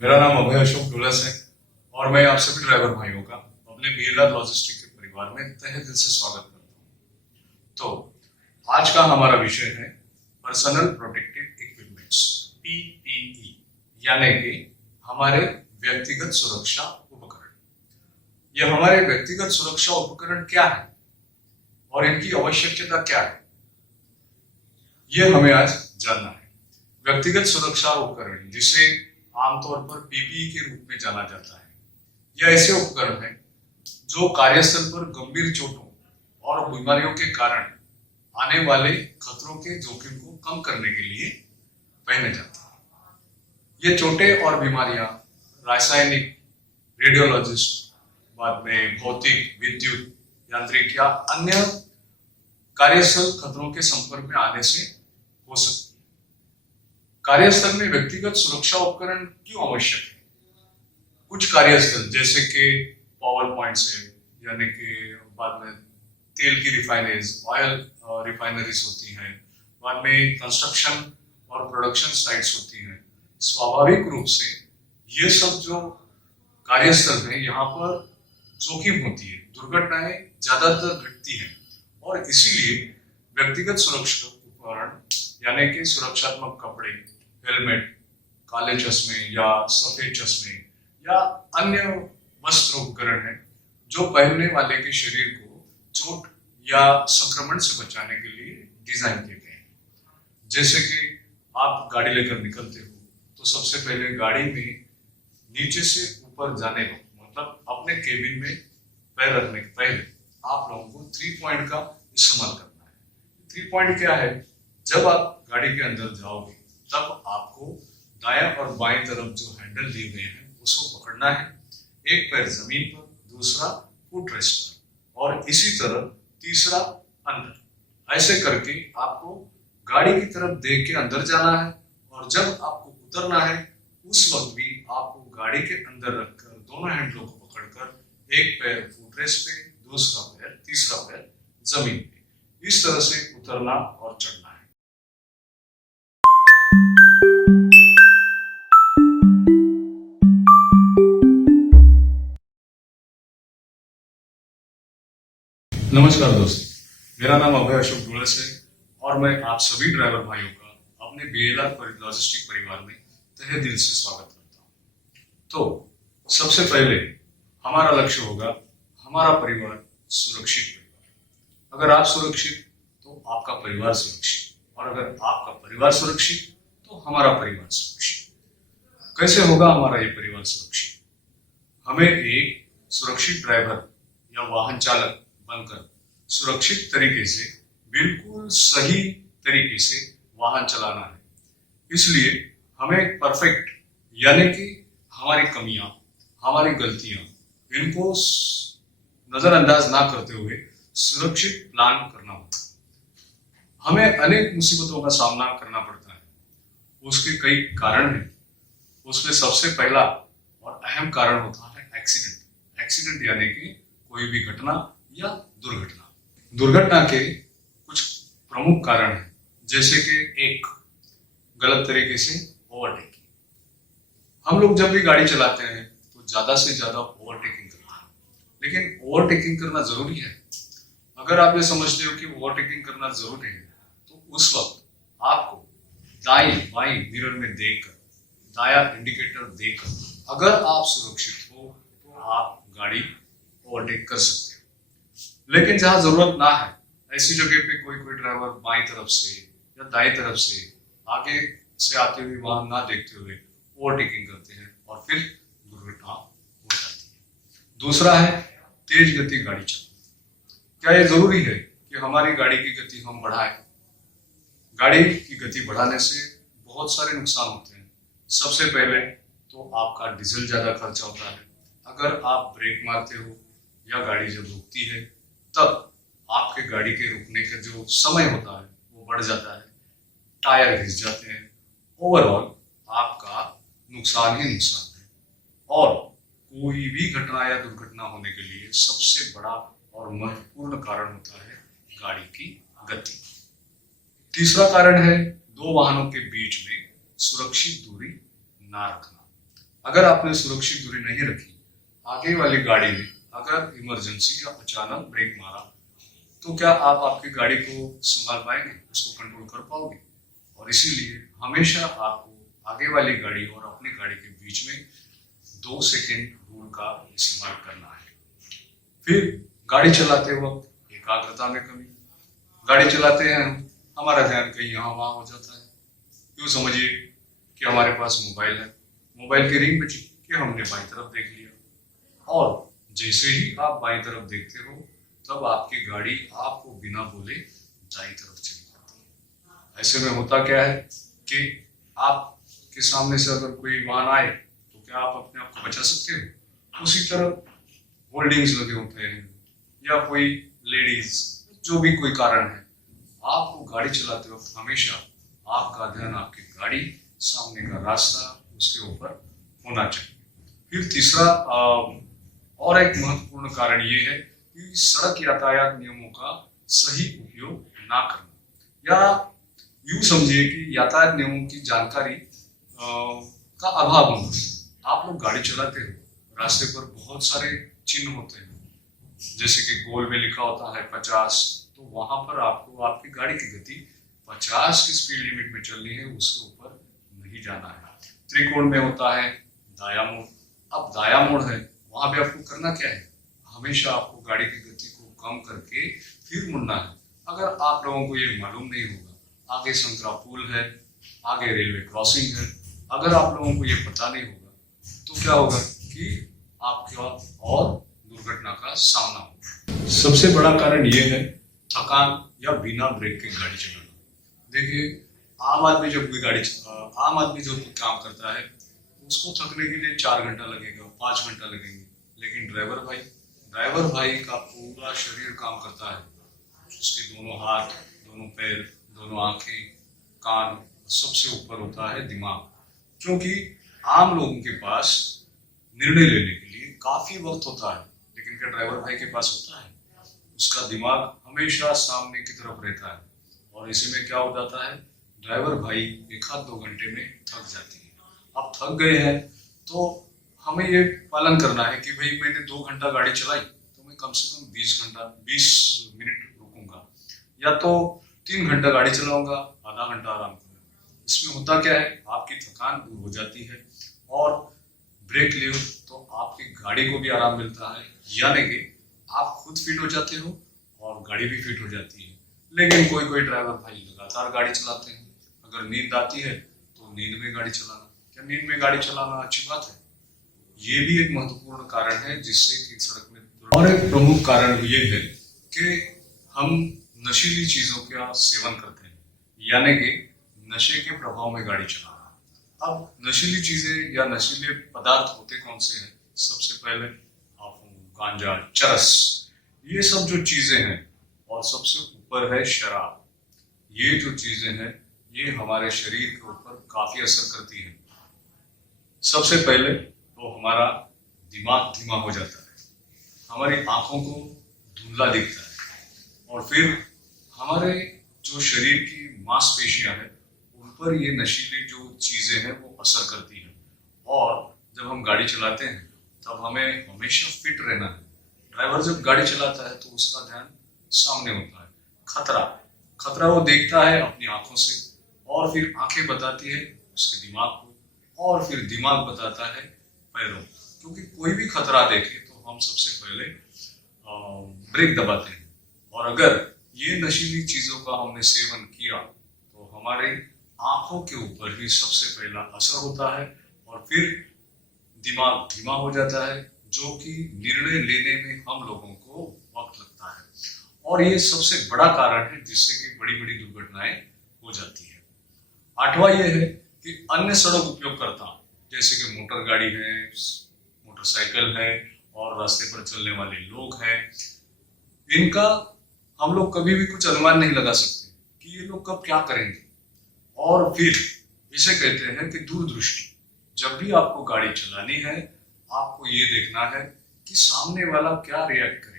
मेरा नाम अभय अशोक डोलस है और मैं आप सभी ड्राइवर भाइयों का अपने बीएलआर लॉजिस्टिक के परिवार में तहे दिल से स्वागत करता हूँ। तो आज का हमारा विषय है पर्सनल प्रोटेक्टिव इक्विपमेंट्स पीपीई, यानी कि हमारे व्यक्तिगत सुरक्षा उपकरण। यह हमारे व्यक्तिगत सुरक्षा उपकरण क्या है और इनकी आवश्यकता क्या है, यह हमें आज जानना है। व्यक्तिगत सुरक्षा उपकरण, जिसे आमतौर पर पीपीई के रूप में जाना जाता है, यह ऐसे उपकरण हैं जो कार्यस्थल पर गंभीर चोटों और बीमारियों के कारण आने वाले खतरों के जोखिम को कम करने के लिए पहने जाते हैं। ये चोटें और बीमारियां रासायनिक, रेडियोलॉजिस्ट, बाद में भौतिक, विद्युत, यांत्रिक या अन्य कार्यस्थल खतरों के संपर्क में आने से हो सकती है। कार्यस्थल में व्यक्तिगत सुरक्षा उपकरण क्यों आवश्यक है? कुछ कार्यस्थल जैसे कि पावर प्लांट्स है, यानी कि बाद में तेल की रिफाइनरीज, ऑयल रिफाइनरीज होती हैं, बाद में कंस्ट्रक्शन और प्रोडक्शन साइट्स होती हैं। स्वाभाविक रूप से ये सब जो कार्यस्थल है, यहाँ पर जोखिम होती है, दुर्घटनाएं ज्यादातर घटती हैं और इसीलिए व्यक्तिगत सुरक्षा उपकरण यानी कि सुरक्षात्मक कपड़े, हेलमेट, काले चश्मे या सफेद चश्मे या अन्य वस्त्र उपकरण है जो पहनने वाले के शरीर को चोट या संक्रमण से बचाने के लिए डिजाइन किए गए हैं। जैसे कि आप गाड़ी लेकर निकलते हो तो सबसे पहले गाड़ी में नीचे से ऊपर जाने को, मतलब अपने केबिन में पैर रखने के पहले आप लोगों को 3 पॉइंट का इस्तेमाल करना है। 3 पॉइंट क्या है? जब आप गाड़ी के अंदर जाओगे तब आपको दायां और बाएं तरफ जो हैंडल दिए गए हैं उसको पकड़ना है। एक पैर जमीन पर, दूसरा फुट रेस्ट पर और इसी तरह तीसरा अंदर। ऐसे करके आपको गाड़ी की तरफ देख के अंदर जाना है और जब आपको उतरना है उस वक्त भी आपको गाड़ी के अंदर रखकर दोनों हैंडलों को पकड़कर एक पैर फुट रेस्ट पे, दूसरा पैर, तीसरा पैर जमीन पे, इस तरह से उतरना और चढ़ना है। नमस्कार दोस्तों, मेरा नाम अभय अशोक डोलस है और मैं आप सभी ड्राइवर भाइयों का अपने बीएलआर लॉजिस्टिक परिवार में तहे दिल से स्वागत करता हूँ। तो सबसे पहले हमारा लक्ष्य होगा हमारा परिवार सुरक्षित परिवार। अगर आप सुरक्षित तो आपका परिवार सुरक्षित, और अगर आपका परिवार सुरक्षित तो हमारा परिवार सुरक्षित। कैसे होगा हमारा ये परिवार सुरक्षित? हमें एक सुरक्षित ड्राइवर या वाहन चालक बनकर सुरक्षित तरीके से, बिल्कुल सही तरीके से वाहन चलाना है। इसलिए हमें परफेक्ट, यानी कि हमारी कमियां, हमारी गलतियां, इनको नजरअंदाज ना करते हुए सुरक्षित प्लान करना होगा। हमें अनेक मुसीबतों का सामना करना पड़ता है, उसके कई कारण हैं। उसमें सबसे पहला और अहम कारण होता है एक्सीडेंट। एक्सीडेंट यानी कि कोई भी घटना या दुर्घटना। दुर्घटना के कुछ प्रमुख कारण हैं, जैसे कि एक, गलत तरीके से ओवरटेकिंग। हम लोग जब भी गाड़ी चलाते हैं तो ज्यादा से ज्यादा ओवरटेकिंग करते हैं, लेकिन ओवरटेकिंग करना जरूरी है? अगर आप ये समझते हो कि ओवरटेकिंग करना जरूरी है तो उस वक्त आपको दाएं बाएं मिरर में देखकर, दाया इंडिकेटर देखकर अगर आप सुरक्षित हो तो आप गाड़ी ओवरटेक कर सकते हो। लेकिन जहां जरूरत ना है, ऐसी जगह पे कोई कोई ड्राइवर बाईं तरफ से या दाईं तरफ से आगे से आते हुए वाहन ना देखते हुए ओवरटेकिंग करते हैं और फिर दुर्घटना हो जाती है। दूसरा है तेज गति गाड़ी चलाना। क्या ये जरूरी है कि हमारी गाड़ी की गति हम बढ़ाएं? गाड़ी की गति बढ़ाने से बहुत सारे नुकसान होते हैं। सबसे पहले तो आपका डीजल ज्यादा खर्चा होता है। अगर आप ब्रेक मारते हो या गाड़ी जब रुकती है तब आपके गाड़ी के रुकने का जो समय होता है वो बढ़ जाता है, टायर घिस जाते हैं, ओवरऑल आपका नुकसान ही नुकसान है। और कोई भी घटना या दुर्घटना होने के लिए सबसे बड़ा और महत्वपूर्ण कारण होता है गाड़ी की गति। तीसरा कारण है दो वाहनों के बीच में सुरक्षित दूरी ना रखना। अगर आपने सुरक्षित दूरी नहीं रखी, आगे वाली गाड़ी ने अगर इमरजेंसी या अचानक ब्रेक मारा, तो क्या आप आपकी गाड़ी को संभाल पाएंगे, उसको कंट्रोल कर पाओगे? और इसीलिए हमेशा आपको आगे वाली गाड़ी और अपनी गाड़ी के बीच में 2 सेकेंड रूल का इस्तेमाल करना है। फिर गाड़ी चलाते वक्त एकाग्रता में कमी। गाड़ी चलाते हैं हमारा ध्यान कहीं यहाँ वहां हो जाता है। यूँ समझिए कि हमारे पास मोबाइल है, मोबाइल की रिंग बजी कि हमने बाईं तरफ देख लिया, और जैसे ही आप बाईं तरफ देखते हो तब आपकी गाड़ी आपको बिना बोले दाईं तरफ चली जाती है। ऐसे में होता क्या है कि आपके सामने से अगर कोई वाहन आए तो क्या आप अपने आप को बचा सकते हो? उसी तरह होल्डिंग्स लगे होते हैं या कोई लेडीज, जो भी कोई कारण है, आपको गाड़ी चलाते वक्त हमेशा आपका ध्यान आपकी गाड़ी, सामने का रास्ता, उसके ऊपर होना चाहिए। फिर तीसरा और एक महत्वपूर्ण कारण ये है कि सड़क यातायात नियमों का सही उपयोग ना करना, या यूं समझिए कि यातायात नियमों की जानकारी का अभाव होना। आप लोग गाड़ी चलाते हो, रास्ते पर बहुत सारे चिन्ह होते हैं, जैसे कि गोल में लिखा होता है 50, तो वहां पर आपको आपकी गाड़ी की गति 50 की स्पीड लिमिट में चलनी है, उसके ऊपर नहीं जाना है। त्रिकोण में होता है दाया मोड़। अब दाया मोड़ है, वहां पे आपको करना क्या है? हमेशा आपको गाड़ी की गति को कम करके फिर मुड़ना है। अगर आप लोगों को ये मालूम नहीं होगा, आगे संतरा पुल है, आगे रेलवे क्रॉसिंग है, अगर आप लोगों को ये पता नहीं होगा तो क्या होगा कि आपका और दुर्घटना का सामना होगा। सबसे बड़ा कारण ये है थकान या बिना ब्रेक के गाड़ी चलाना। देखिए, आम आदमी जब कोई काम करता है, उसको थकने के लिए 4 घंटा लगेगा, 5 घंटा लगेंगे, लेकिन ड्राइवर भाई का पूरा शरीर काम करता है। उसके दोनों हाथ, दोनों पैर, दोनों आंखें, कान, सबसे ऊपर होता है दिमाग। क्योंकि आम लोगों के पास निर्णय लेने के लिए काफी वक्त होता है, लेकिन क्या ड्राइवर भाई के पास होता है? उसका दिमाग हमेशा सामने की तरफ रहता है, और ऐसे में क्या हो जाता है, ड्राइवर भाई 1-2 घंटे में थक जाती है। अब थक गए हैं तो हमें ये पालन करना है कि भाई मैंने 2 घंटा गाड़ी चलाई तो मैं कम से कम 20 मिनट रुकूंगा, या तो 3 घंटा गाड़ी चलाऊंगा, आधा घंटा आराम करूंगा। इसमें होता क्या है, आपकी थकान दूर हो जाती है और ब्रेक ले तो आपकी गाड़ी को भी आराम मिलता है, यानी कि आप खुद फिट हो जाते हो और गाड़ी भी फिट हो जाती है। लेकिन कोई ड्राइवर भाई लगातार गाड़ी चलाते हैं। अगर नींद आती है तो नींद में गाड़ी चलाना, क्या नींद में गाड़ी चलाना अच्छी बात है? ये भी एक महत्वपूर्ण कारण है जिससे कि सड़क में। और एक प्रमुख कारण ये है कि हम नशीली चीजों का सेवन करते हैं, यानी कि नशे के प्रभाव में गाड़ी चलाना। अब नशीली चीजें या नशीले पदार्थ होते कौन से हैं? सबसे पहले अफीम, गांजा, चरस, ये सब जो चीजें हैं, और सबसे ऊपर है शराब। ये जो चीजें हैं ये हमारे शरीर के ऊपर काफी असर करती है। सबसे पहले तो हमारा दिमाग धीमा हो जाता है, हमारी आंखों को धुंधला दिखता है, और फिर हमारे जो शरीर की मांसपेशियां हैं उन पर ये नशीली जो चीजें हैं वो असर करती हैं। और जब हम गाड़ी चलाते हैं तब हमें हमेशा फिट रहना है। ड्राइवर जब गाड़ी चलाता है तो उसका ध्यान सामने होता है। खतरा वो देखता है अपनी आंखों से, और फिर आंखें बताती है उसके दिमाग को, और फिर दिमाग बताता है पैरों। क्योंकि कोई भी खतरा देखे तो हम सबसे पहले ब्रेक दबाते हैं, और अगर ये नशीली चीजों का हमने सेवन किया तो हमारे आंखों के ऊपर ही सबसे पहला असर होता है, और फिर दिमाग धीमा हो जाता है, जो कि निर्णय लेने में हम लोगों को वक्त लगता है। और ये सबसे बड़ा कारण है जिससे कि बड़ी बड़ी दुर्घटनाएं हो जाती है। 8वां ये है कि अन्य सड़क उपयोगकर्ता, जैसे कि मोटर गाड़ी है, मोटरसाइकिल है, और रास्ते पर चलने वाले लोग हैं, इनका हम लोग कभी भी कुछ अनुमान नहीं लगा सकते कि ये लोग कब क्या करेंगे। और फिर इसे कहते हैं कि दूरदृष्टि। जब भी आपको गाड़ी चलानी है, आपको ये देखना है कि सामने वाला क्या रिएक्ट करेगा।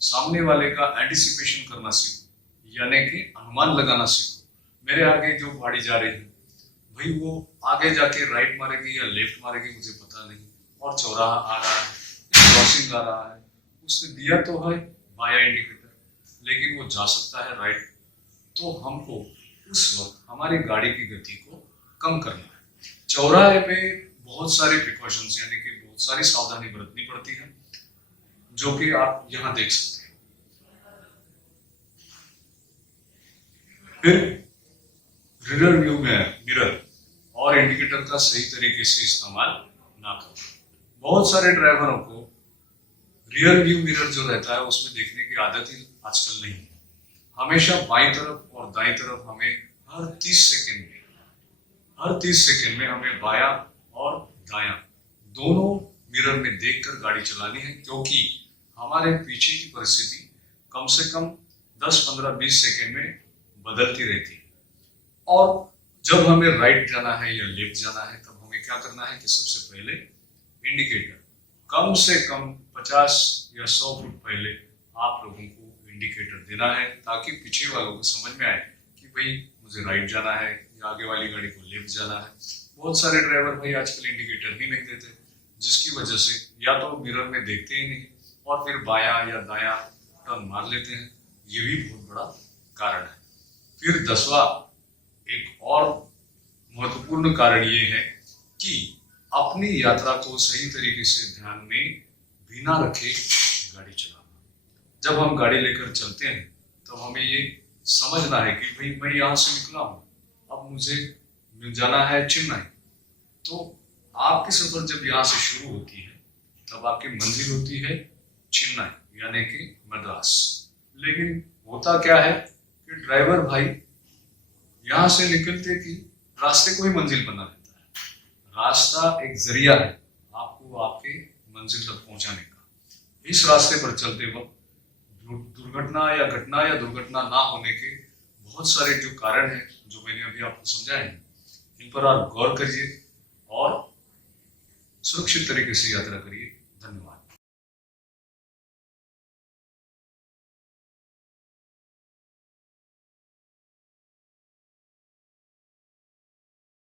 सामने वाले का एंटिसिपेशन करना सीखो, यानी कि अनुमान लगाना सीखो। मेरे आगे जो गाड़ी जा रही है, भाई वो आगे जाके राइट मारेगी या लेफ्ट मारेगी मुझे पता नहीं, और चौराहा आ रहा है, क्रॉसिंग आ रहा है, उसने दिया तो है बाया इंडिकेटर लेकिन वो जा सकता है राइट। तो हमको उस वक्त हमारी गाड़ी की गति को कम करना है। चौराहे पे बहुत सारे प्रिकॉशंस यानी कि बहुत सारी सावधानी बरतनी पड़ती है, जो कि आप यहाँ देख सकते हैं। फिर रियर व्यू में मिरर और इंडिकेटर का सही तरीके से इस्तेमाल ना करें। बहुत सारे ड्राइवरों को रियर व्यू मिरर जो रहता है उसमें देखने की आदत ही आजकल नहीं है। हमेशा बाईं तरफ और दाईं तरफ हमें हर 30 सेकंड में हमें बायां और दायां दोनों मिरर में देखकर गाड़ी चलानी है, क्योंकि हमारे पीछे की परिस्थिति कम से कम 10, 15, 20 सेकंड में बदलती रहती है। और जब हमें राइट जाना है या लेफ्ट जाना है तब हमें क्या करना है कि सबसे पहले इंडिकेटर कम से कम 50 या 100 फुट पहले आप लोगों को इंडिकेटर देना है, ताकि पीछे वालों को समझ में आए कि भाई मुझे राइट जाना है या आगे वाली गाड़ी को लेफ्ट जाना है। बहुत सारे ड्राइवर भाई आजकल इंडिकेटर ही नहीं देते, जिसकी वजह से या तो मिरर में देखते ही नहीं और फिर बायां या दायां टर्न मार लेते हैं। ये भी बहुत बड़ा कारण है। फिर 10वां एक और महत्वपूर्ण कारण ये है कि अपनी यात्रा को सही तरीके से ध्यान में बिना रखे गाड़ी चलाना। जब हम गाड़ी लेकर चलते हैं तब हमें ये समझना है कि भाई मैं यहाँ से निकला हूँ, अब मुझे जाना है चेन्नई। तो आपकी सफर जब यहाँ से शुरू होती है तब आपकी मंजिल होती है चेन्नई यानी कि मद्रास। लेकिन होता क्या है कि ड्राइवर भाई यहाँ से निकलते कि रास्ते को ही मंजिल बना देता है। रास्ता एक जरिया है आपको आपके मंजिल तक पहुंचाने का। इस रास्ते पर चलते वक्त घटना या दुर्घटना ना होने के बहुत सारे जो कारण हैं जो मैंने अभी आपको समझाए हैं, इन पर आप गौर करिए और सुरक्षित तरीके से यात्रा करिए।